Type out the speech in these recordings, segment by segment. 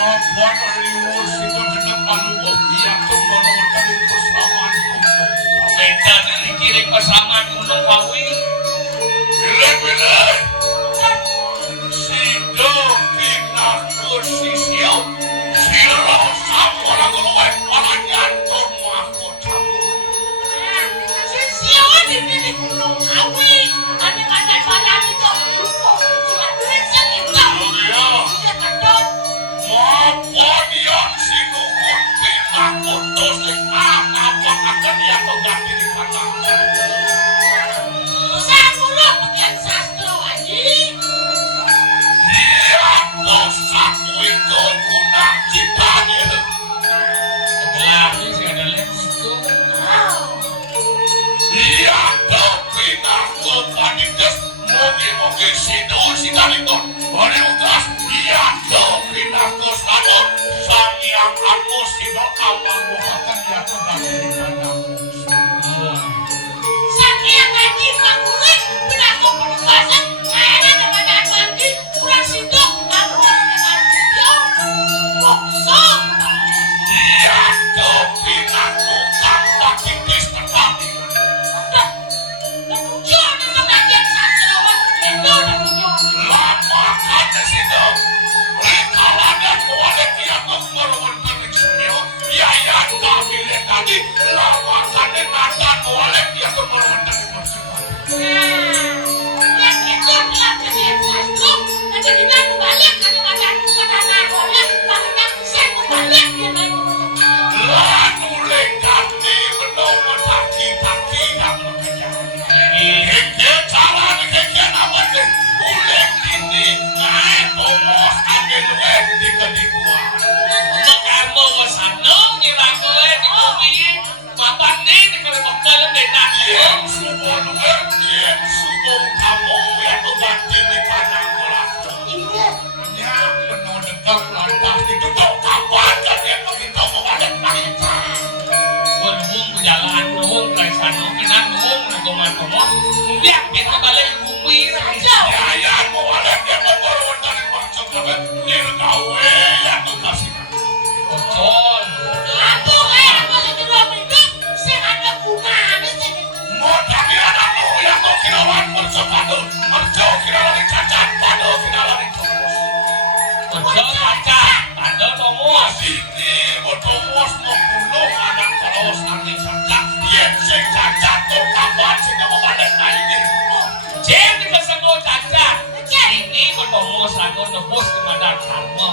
Mabuan aliwos ito dengan kalubog iya kembali dari persamaanku. Beda dari kirim pasangan gunung kawi. Bila sido pindah kursi siu silo sama lagu luwes palangan mahkota. Siu di gunung kawi. Ada badan itu lupa. Sudah berisik itu. Sudah kedot. Mabuan yang sinukun pindah putus apa akan dia mengganti di kanan. Saya mulu pakai sastra lagi. Iya, dosaku itu guna cintanya. Lagi sih ada lem itu. Iya, tapi aku panitis mungkin si Dalington. Bariugas, iya, tapi aku sadar Samiang aku sino awang bukan dia kembali di kandangmu. Saya lagi ngakurin pindaku penugasan. Ada kebanyakan lagi. Kurang situ aku dengan video. Boksong. Iya, tapi aku tak panitis tetapi Tujuan dengan bagian sastrawan itu tujuan. lama kata situ. Rikalah dan mualik yang mengeluarkan kening sunyo. Ya, kami lihat tadi lama kata natan mualik yang mengeluarkan kening bersifat. Yang itu adalah bagian sastra. Nanti kita balik kadang-kadang ke tanah oleh karena saya balik dia lagi. Lalu legati menomor kaki yang mengejar. Keke jalan keke nama deh. Ulek ini naik omos ambil wet di kedikuan. Kamu masano nyiraku di bumi. Bapak nih di kalau bakal benar. Yang subon wet, yang subon kamu yang mengganti di kanan kolakku. Iya. Ya, penuh dekat lantas ditutup kapan kan dia begitu membalik langit. Berhubung ke jalan, berhubung ke sana, kinang berhubung ke rumah-rumah. Kemudian kita balik ke bumi. Ya, membalik dia membawa dari maksud kami. Nirgawe yang kekasih. Betul. Aku kayak masih di ruang hidup. Saya ada gunanya sih. Modalnya anakmu yang kau kirawan bersepatu. Merjau kira lagi cacat, padu kira lagi kemos. Betul baca. Ada tomos. Ini bertomos membunuh anak kalau angin cacat. Yang sing cacat tuh kapan sih kamu balik lagi? Jem di pasanggo cacat. Ini bertemu sago nebus kepada kamu.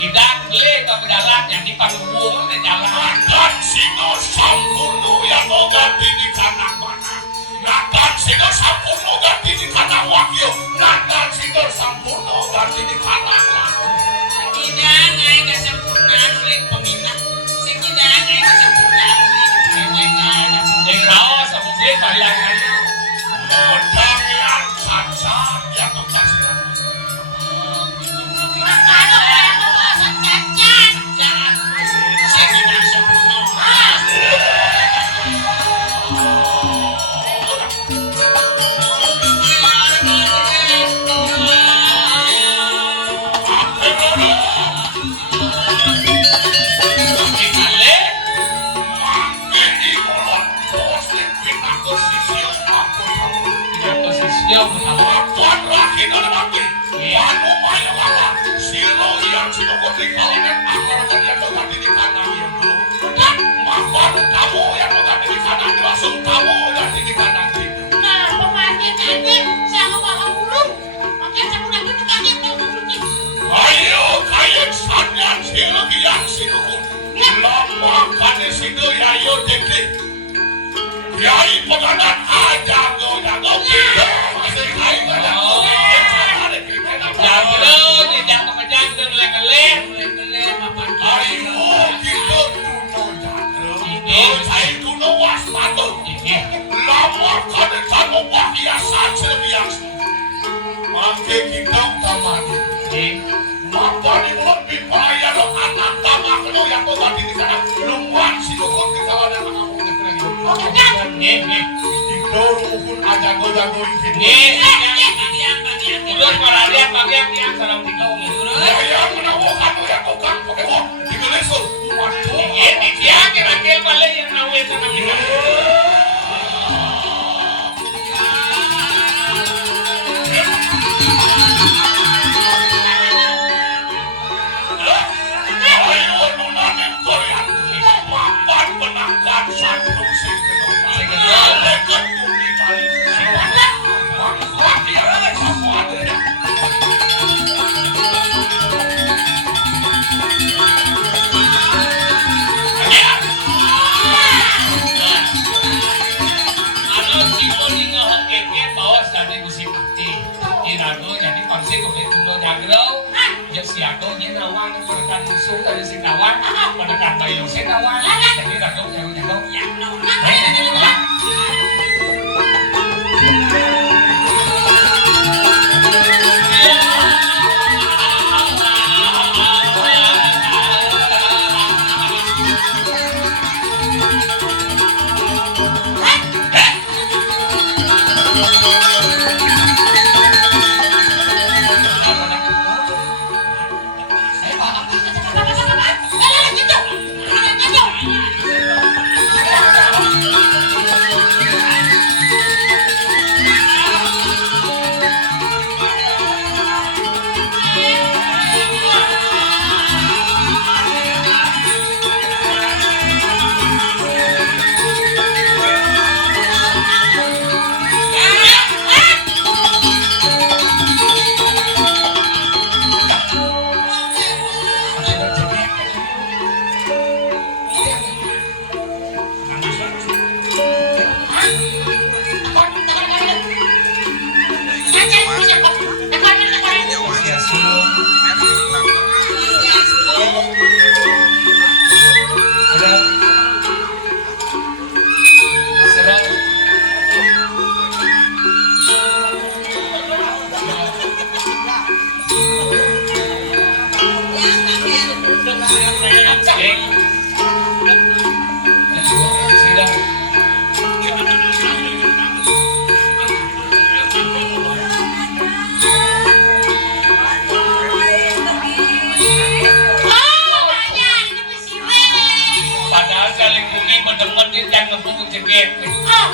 Kita beli ke jalan yang di Palembang ke jalan. Nakan sino sampurno yang mau ganti di kandang mana? Nakan sino sampurno ganti di kandang wakil. Nakan sino sampurno ganti di kandang wakil. Tidak naik kesempurnaan oleh peminat. Tidak naik kesempurnaan oleh peminat. Yang kau sama dia balik. Modal yang cacat yang kekasih. Makanya kayak pembahasan cacat. Jangan. Saya tidak sempurna. Nah, pemakai tadi saya mau urung. Makanya saya udah gitu kaget tuh duduknya. Ayo kayak sadar silagi yang sinuhun. Lama kane sinu ya yo dikit. Yai penganan aja go masih kai banyak. Jago di jatuh ke jantung leng-leng. Ayo kita tuno jatuh. Saya tuno waspada. Lama kane kamu biasa serius. Mangke kita utamanya. Mapa di mulut bipaya lo anak tamak lo yang kau ganti di sana. Lumpuan sinukun kita ada kamu Kita ruhun aja jago ini. Terus para dia pakai yang sarang tiga Ya menawarkan lo yang kau Wah, digelesul. Waduh. Ini dia kira-kira malah yang nawe itu namanya. Ayo nunanin Korea. Papan penangkan sandung sing kenal. Lekat bumi kali. Wah, dia kamu ada. Siago nya nawang penekan musuh dari sing nawang penekan bayu sing nawang jadi rago jago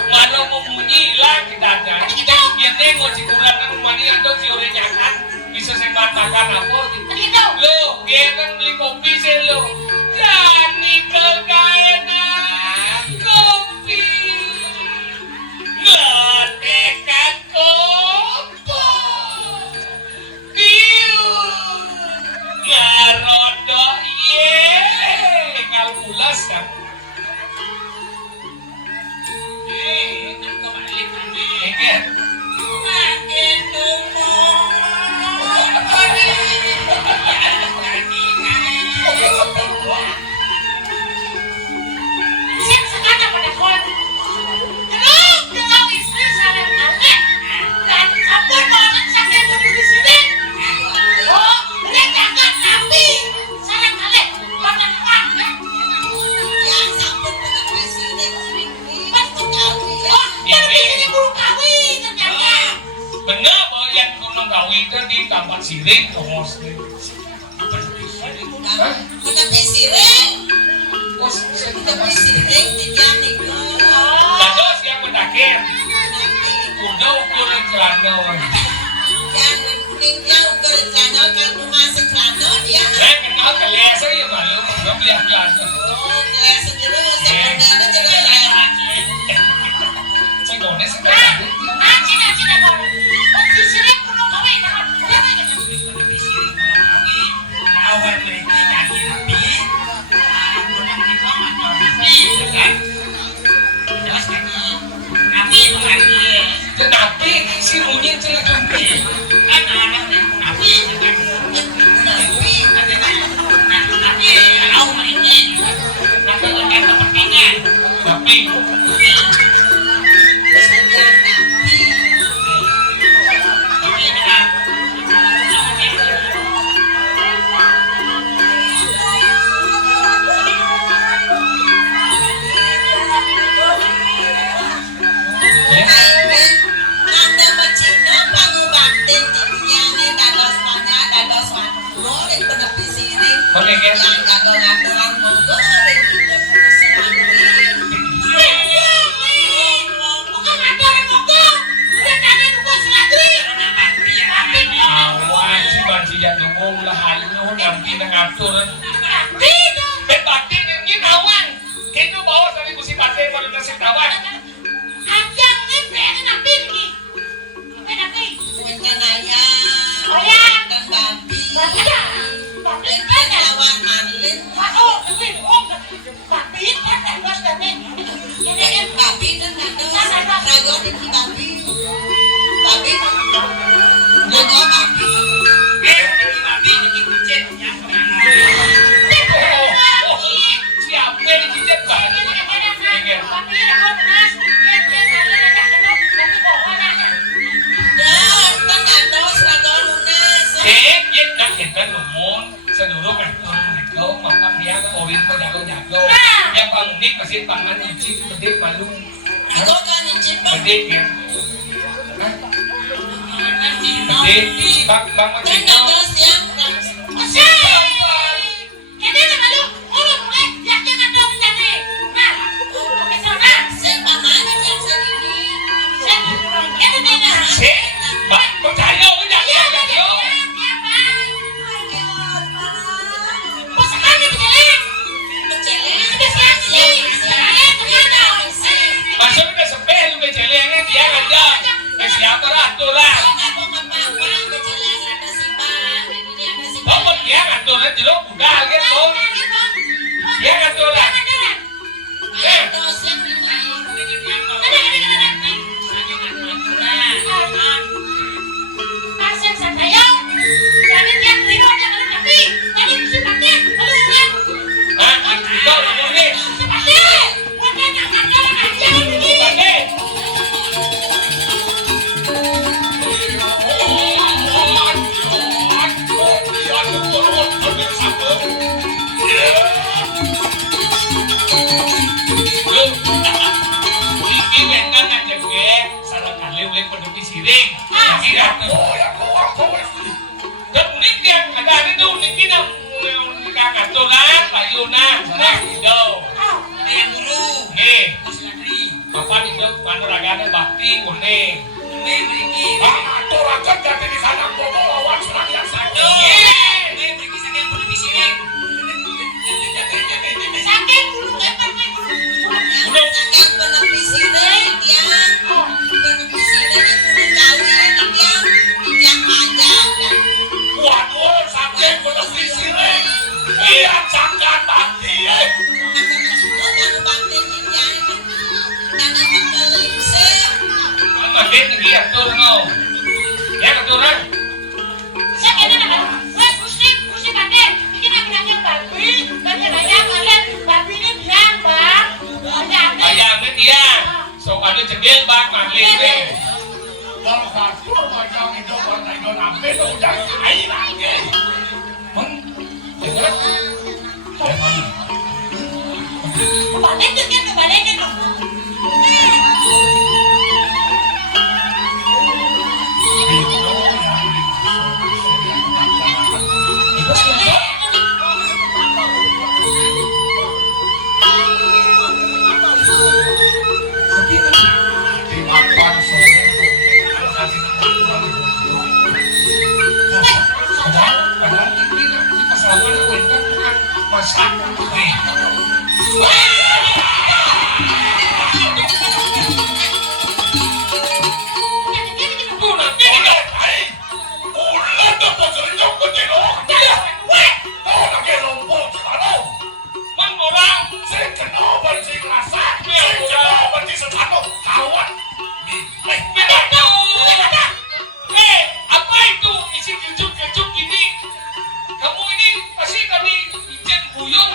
Mana memunyi lah kita aja. Dia tengok si kurang kan mani ada si orang nyakan bisa sempat makan apa? Lo, dia kan beli kopi sih lo. Jadi kegaenan kopi, letekan kopi, biu, ngarodok ye, ngal pulas kan. Tempat siring kos Tapi siring Tapi siring tidak nih Dados yang mendakir udah ukuran celana Yang penting dia ukuran celana kan masih celana dia saya kenal kelesa ya malu nggak beli celana Oh kelesa dulu sebenarnya celana si Gones kan Cina si siring kuno kawe awal mereka jadi api api bukan tapi si bunyi celak api kan anak api api au ini tapi ada kepentingan tapi Oke kan? Yang gagal-gagalan mau goreng udah fokus sama duit. Bukan ngajarin mogok. Udah tanya dulu seladri. Awan si banci yang ngomong lah halu nanti ngatur. Tidak. Batin yang awan. Kayaknya bawa tadi ku si batin baru nasi kawan. Ajang ni pengen nabi ni. Pengen nabi. Bukan naya, Oh ya. dan babi, Babi dah. Babi dan kan dah. lawan Marlin, Oh, babi. Oh, babi kan dah bos dah ni. Ini dan babi dan ada rago di babi, babi, rago babi, Babi ni kucing yang siapa ni cicit babi? dan pengatos rago lunas, Yang nak kita lumun seluruh kantor mereka makan dia orin ko jago-jago. Yang pangunik kasi pangan ucip pedit malu. rago kan dicipok, Pedit ya. Pedit bang dan macam rago siang, sepamana yang sedini, si bang percaya udah ya yo. Masuk ke sepel lu becelengnya dia kerja. Siapa atur lah. Bawa dia atur lah dulu budal gitu. Dia atur lah. Hah? Kau ngomong ni. Iki bentar kan jege sarang kali oleh penduduk siring. Kira tu. Dan unik yang ada itu unik kita kakak tulan payuna sarang itu. yang dulu, Nih, Mas Ladri, bapak itu panoragana bakti kuning. beriki, Atur aja jadi di kandang bodoh lawan serang yang satu. beriki sakit yang lebih sini. Yang sangat penepisi deh dia, penepisi deh yang kawin dia panjang dan Waduh, sakit belum disireng. Iya, cangkat mati. karena sudah kalau batin dia karena mengkelimsir. Apa dia tinggi atur mau? Ya aturan. Ayamnya dia. So ada cegil bang mangling ni. Kalau kasur macam itu, orang itu nampak tu udah kaya lagi. Dengar? Dimakan sore tu. Kalau kasih nak padahal ini nak di pasaran aku itu bukan masak. Tu nanti dia. Ular tu pekerja kecil. Kau nak kelompok sekarang. Mang orang. Saya kenal bersih rasa. Saya kenal bersih sekanu. Kawan. Beda tu. Apa itu isi kejuk-kejuk ini? Kamu ini pasti kami izin buyung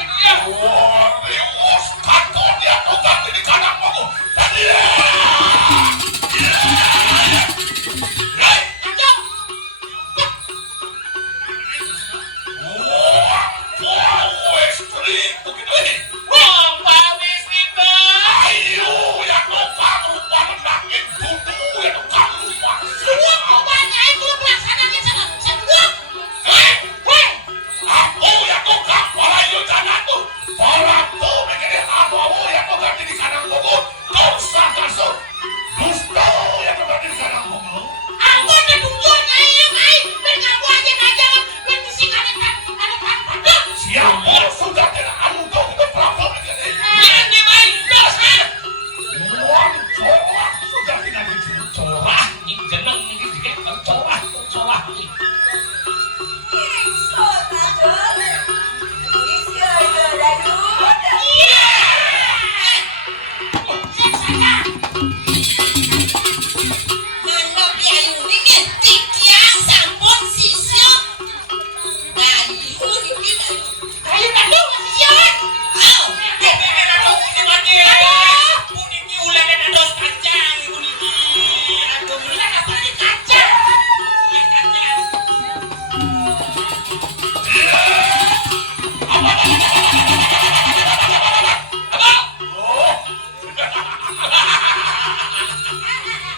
Mano diayuni ngetik tiang sampun sisyo. Dayu niki dayu. Ayo Bandung masih siaran. Au. Puniki ulah dan ados kacang puniki. Aduh, ulah apa di kacang? Ulah kacang.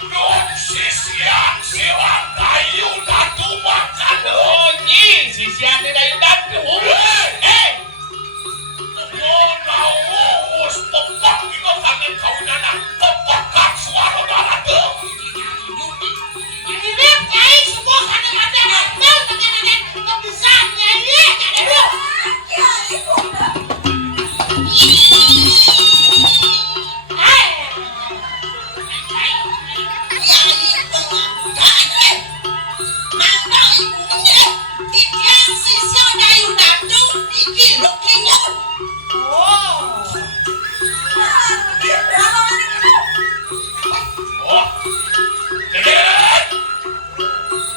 Nun sisian silang dayu datu makan. Oh, nyi, si siane dayu datu. Eh, Mona wus pepok ino kangen kaunana. Pepok kak suara daratu. Jadi beb, nyai semua kadang-kadang ngomel kadang-kadang nggak bisa nyanyi kadang-kadang. Hai. Kiai pengabutan. Mano ibune titiang sisyo dayu datu niki lho kinyol. Oh. Oh. Dek.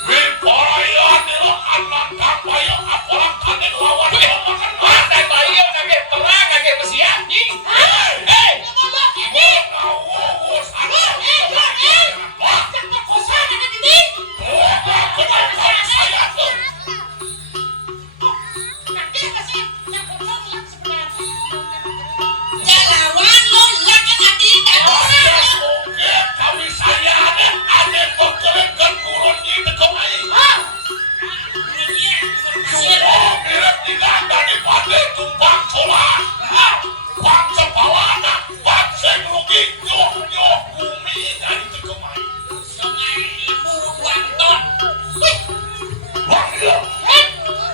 Wiporayan nila anak kapayo apolang kanin lawan makan makan bayi kaget perang kaget bersiap nyi. Hei, Ngomong ini. Mona wus anak. Cek kosan ada di sini. Saya tuh. Nanti kasih yang kosong yang sebenarnya. Jalawan lo lakan adi datu. Mungkin kami saya ada pekerjaan kurun di tekomai. Oh. Semua mirip tidak dari pada tumpang sholat. Bangsa bawana, bangsa rugi, nyok bumi dari tekomai. sungai lembu 2 ton. Wah, iya.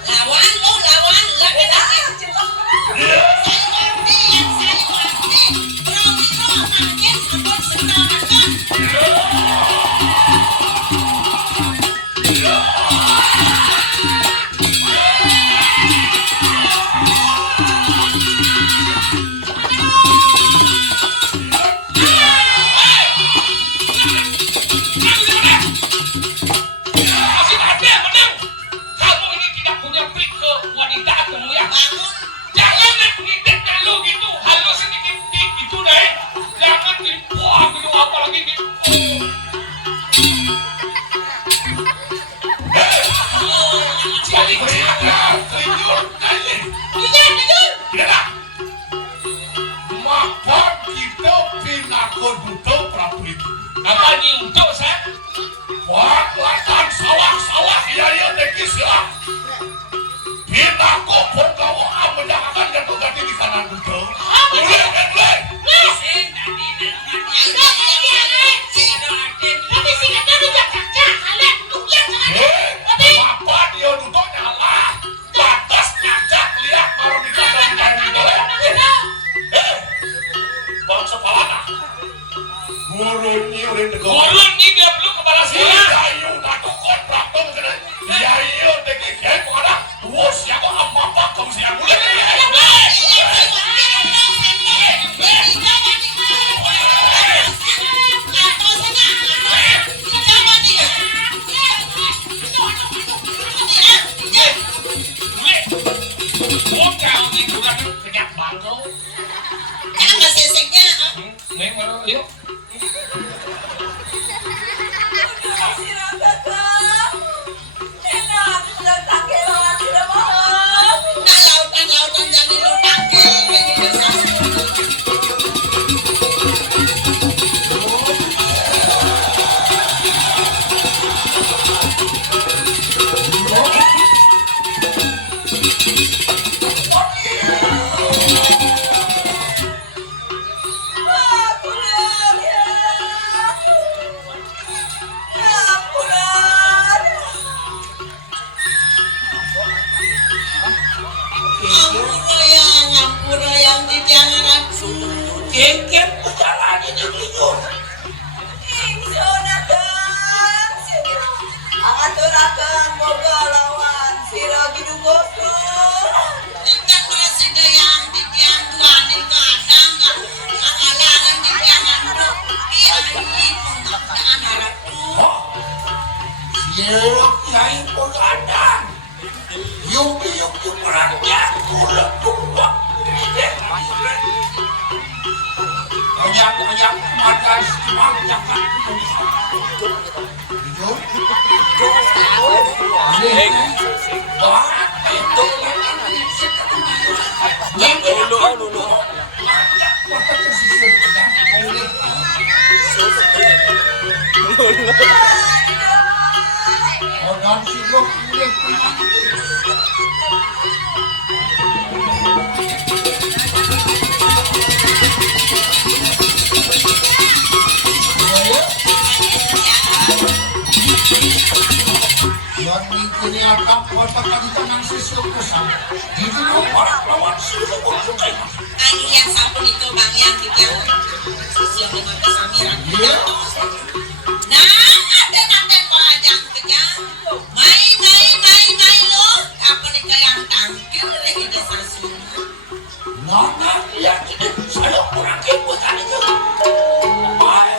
Lawan lo lawan lakan adi. Iya. Saya ngerti yang saya ngerti. Romino makin sampun senakan. Masih ada menang. Kamu ini tidak punya trik ke wanita kamu ya. Bangun. Jangan ngintip halu gitu, halu sedikit gitu deh. Jangan dibuang gitu apalagi gitu. Sekali Berita, keliur, kali. Jujur. Iya. Maka kita pinako duto prapriti. apa nih untuk saya? Wah, lakan sawah-sawah iya iya teki silang. Pinako penggawa menjangan yang terjadi di kanan duto. Mulai, mulai. Tapi sih kata lu cak-cak kalian tukian jangan. Apa dia duto nyala? Batas ngacak lihat baru dikasih kain di bawah. Bangsa palana. Guru nyiurin de Ulun ini dia belum kepala Iya, sekolah. iya, datu kontrak dong kena. Iya, iya, teki kiai pengadang. Wus, ya kok apa-apa kau siang mulai. Oh, kau ini juga kenyak bangkau. Jangan seseknya. Neng, mana yuk? Nah, lautan-lautan jadi lo tangkil. Aku Akang boga lawan sira kidu bosku. Engkang presida yang dikian duaning kadang ngahalangan di jangan duk kiai pengabdaan harapku. Sira kiai pegadang. Yung rakyat kula tuwa. Banyak makan semangat ini akan katakan tangan siswa kesam. Di luar lawan siswa kesam. Angin yang sampun itu bang yang dikian sisio di mata samiran. Nah, ada kok ajang kejang. Mai lo. Kapan nikah yang tampil lagi desa Sunda. Nona lihat ini saya kurang kebutan itu. Bye.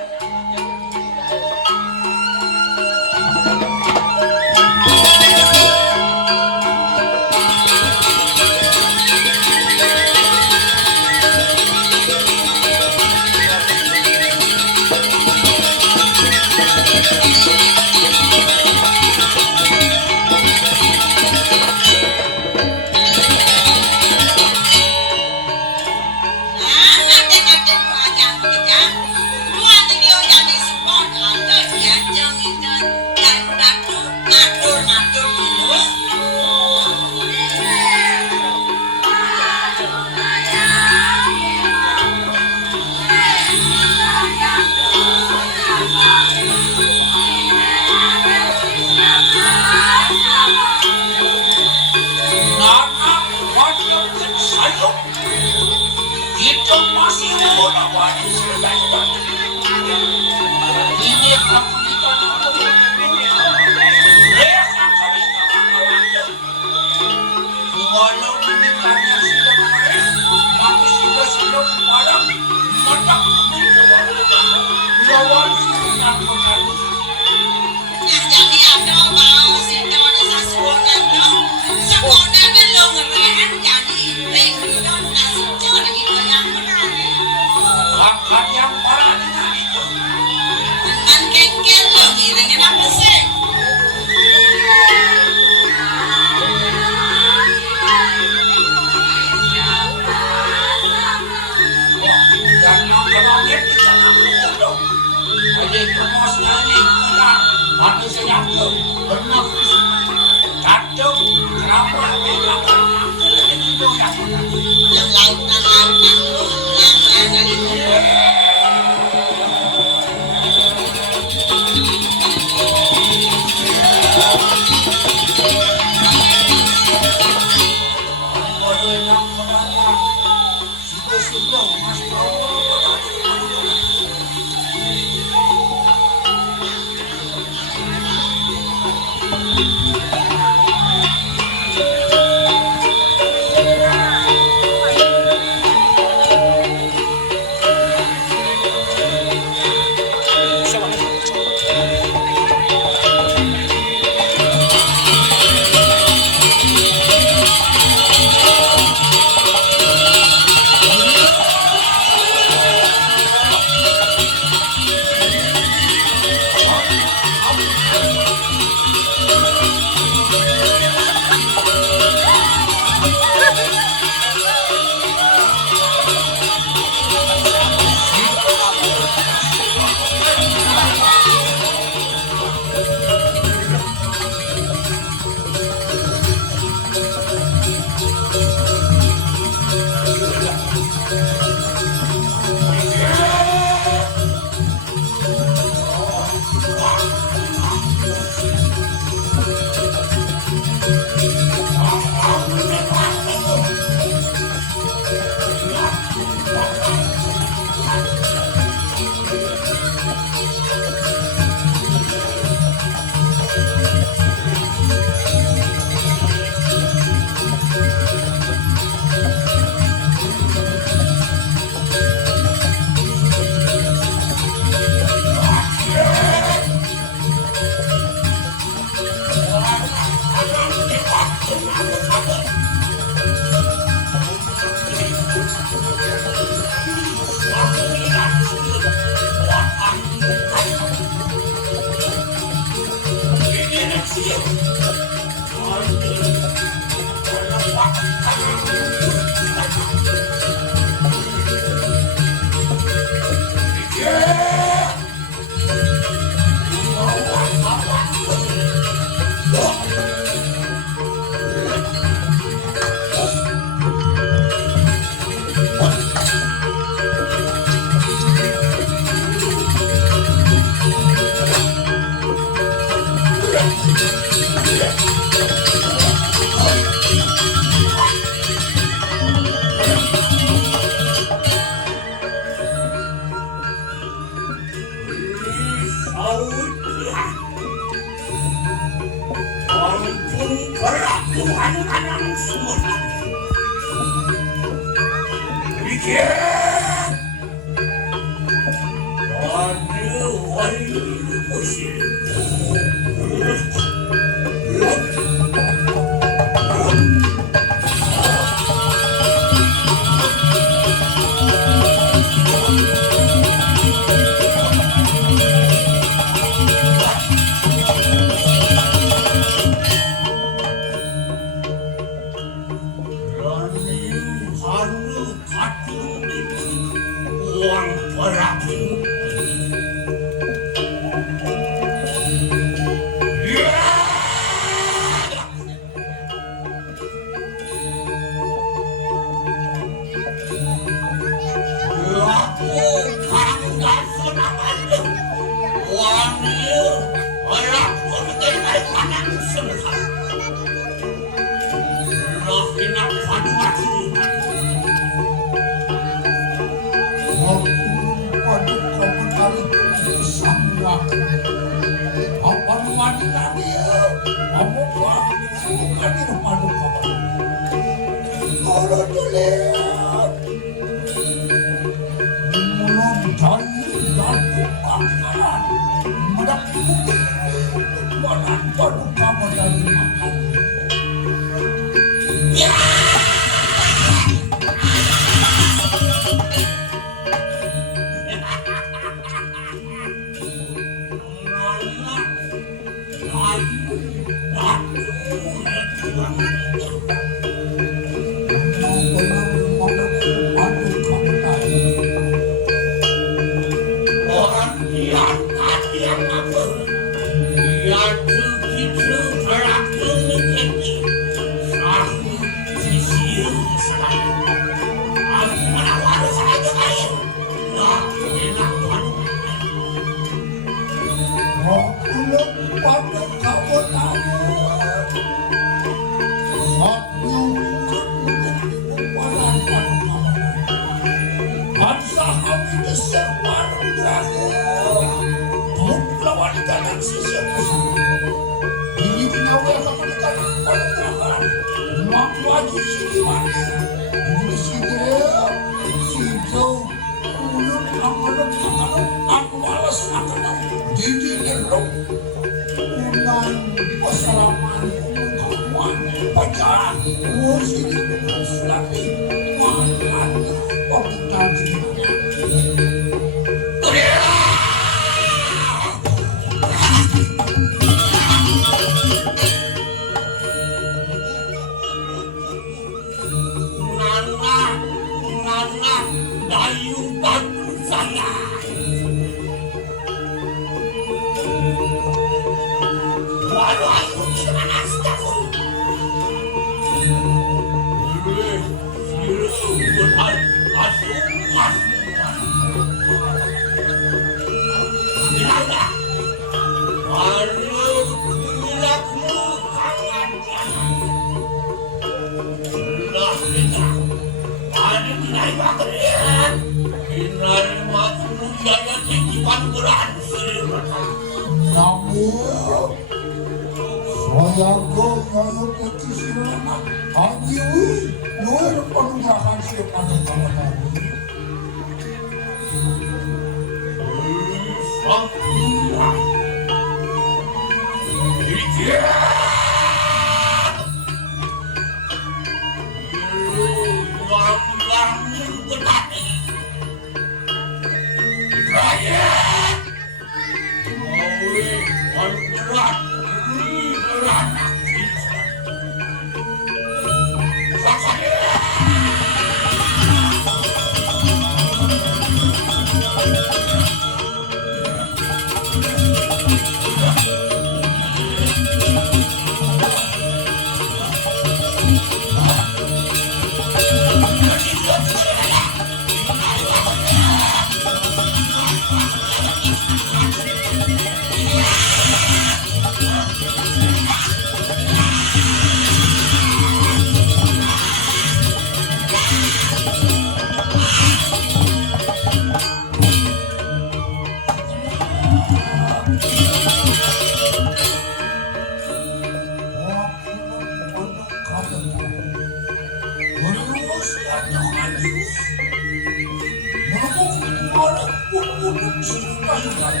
kan.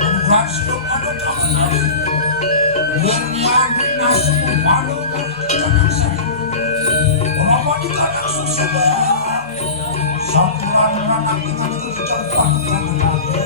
Bukan sila pada kanan. Berniaga nasi pada kanan saya. Orang di kanan susah. Sakuran anak kita itu dicampur kanan lagi.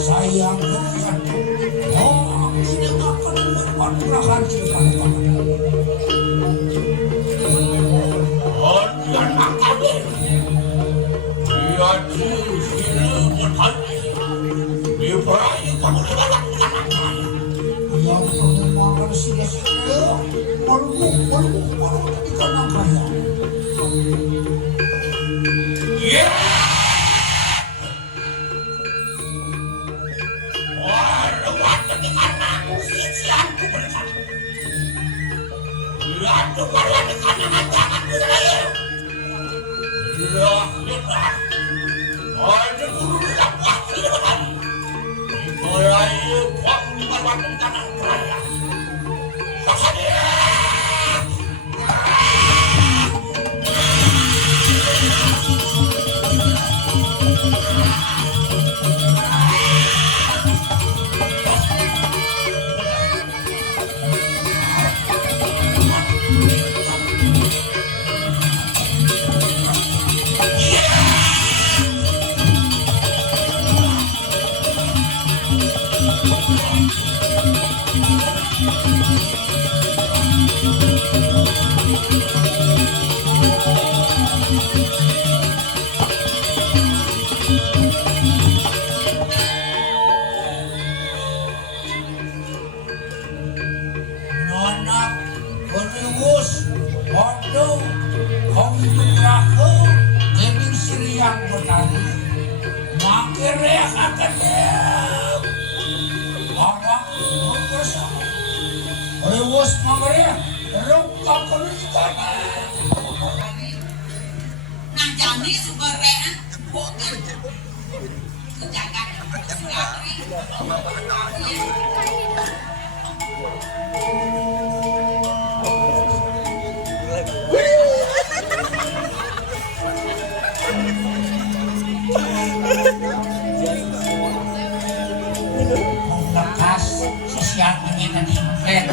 Saya melihat tidak akan berpantulakan dan akademi dia sini bertanya diberi kemuliaan yang merupakan sia-sia malu di kanan kaya. Nang jani sebarean boten kejaga sulatri. Lekas sisian ini tadi Ben.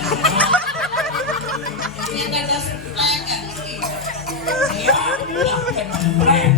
Dia ada suplakan. Iya, Ben.